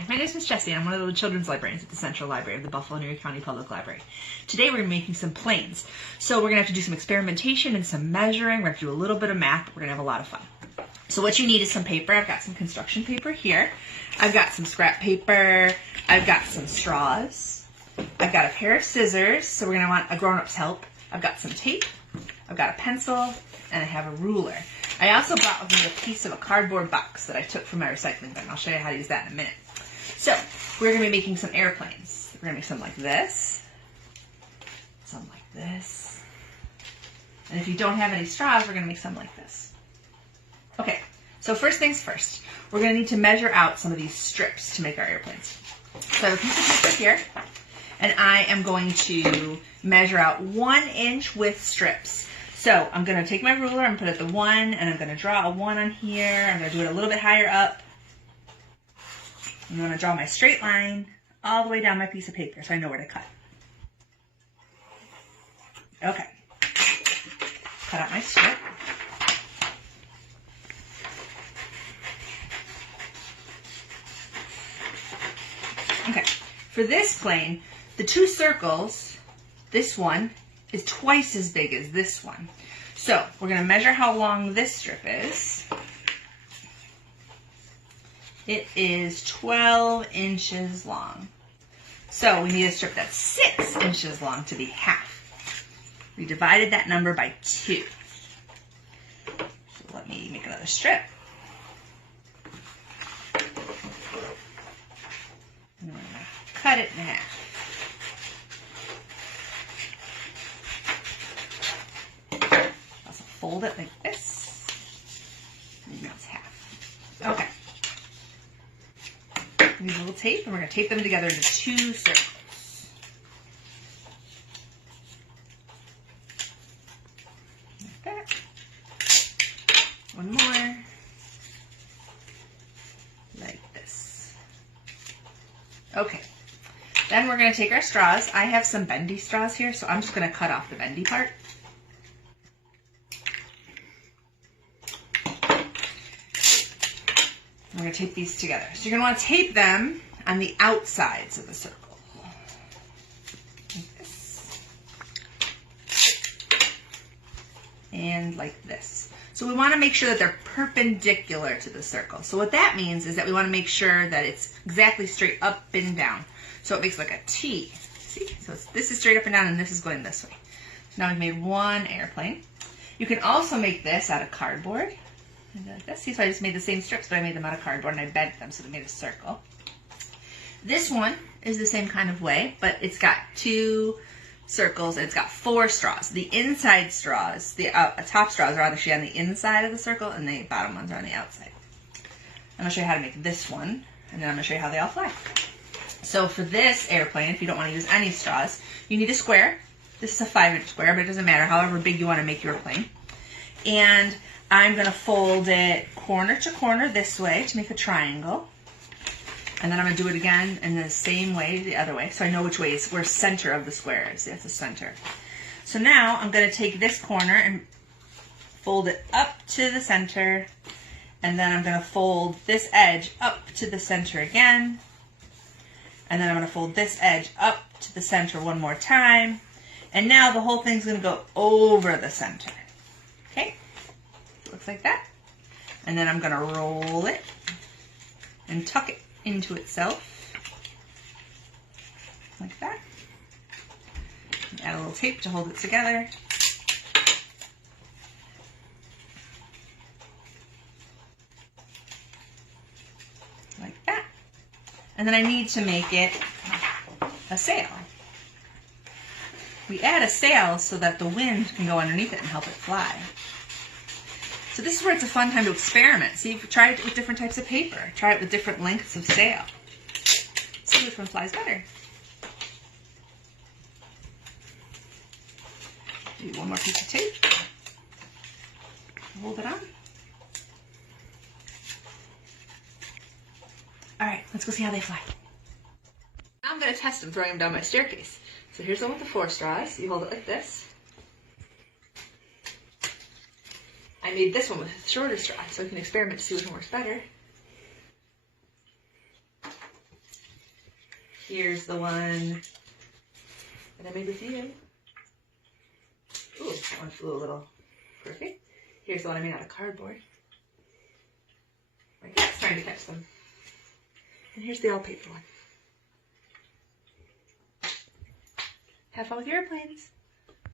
Hi, my name is Miss Jessie, and I'm one of the children's librarians at the Central Library of the Buffalo and Erie County Public Library. Today we're making some planes. So we're going to have to do some experimentation and some measuring. We're going to do a little bit of math, but we're going to have a lot of fun. So what you need is some paper. I've got some construction paper here. I've got some scrap paper. I've got some straws. I've got a pair of scissors, so we're going to want a grown-up's help. I've got some tape. I've got a pencil, and I have a ruler. I also brought with me a piece of a cardboard box that I took from my recycling bin. I'll show you how to use that in a minute. So, we're going to be making some airplanes. We're going to make some like this, some like this, and if you don't have any straws, we're going to make some like this. Okay, so first things first, we're going to need to measure out some of these strips to make our airplanes. So I have a piece of paper here, and I am going to measure out 1 inch width strips. So I'm going to take my ruler and put it at the 1, and I'm going to draw a 1 on here. I'm going to do it a little bit higher up. I'm going to draw my straight line all the way down my piece of paper so I know where to cut. Okay. Cut out my strip. Okay. For this plane, the 2 circles, this one is twice as big as this one. So we're going to measure how long this strip is. It is 12 inches long. So we need a strip that's 6 inches long to be half. We divided that number by 2. So let me make another strip. And I'm going to cut it in half. Fold it like this, and now it's half. Okay. Use a little tape, and we're going to tape them together into 2 circles. Like that. One more. Like this. Okay. Then we're going to take our straws. I have some bendy straws here, so I'm just going to cut off the bendy part. We're going to tape these together. So you're going to want to tape them on the outsides of the circle. Like this. And like this. So we want to make sure that they're perpendicular to the circle. So what that means is that we want to make sure that it's exactly straight up and down. So it makes like a T. See? So this is straight up and down, and this is going this way. So now we've made 1 airplane. You can also make this out of cardboard. Like this. See, so I just made the same strips, but I made them out of cardboard and I bent them so they made a circle. This one is the same kind of way, but it's got 2 circles and it's got 4 straws. The inside straws, the top straws are actually on the inside of the circle, and the bottom ones are on the outside. I'm going to show you how to make this one, and then I'm going to show you how they all fly. So for this airplane, if you don't want to use any straws, you need a square. This is a 5-inch square, but it doesn't matter, however big you want to make your plane. And I'm going to fold it corner to corner this way to make a triangle. And then I'm going to do it again in the same way the other way, so I know which way is where center of the square is. That's the center. So now I'm going to take this corner and fold it up to the center. And then I'm going to fold this edge up to the center again. And then I'm going to fold this edge up to the center one more time. And now the whole thing's going to go over the center. Okay? Looks like that. And then I'm going to roll it and tuck it into itself. Like that. Add a little tape to hold it together. Like that. And then I need to make it a sail. We add a sail so that the wind can go underneath it and help it fly. So this is where it's a fun time to experiment. See, try it with different types of paper. Try it with different lengths of sail. See which one flies better. Do one more piece of tape. Hold it on. All right, let's go see how they fly. Now I'm going to test them throwing them down my staircase. So here's one with the 4 straws. You hold it like this. I made this one with a shorter straw, so I can experiment to see which one works better. Here's the one that I made with you. Ooh, that one flew a little perfect. Here's the one I made out of cardboard. My cat's trying to catch them. And here's the all paper one. Have fun with your airplanes.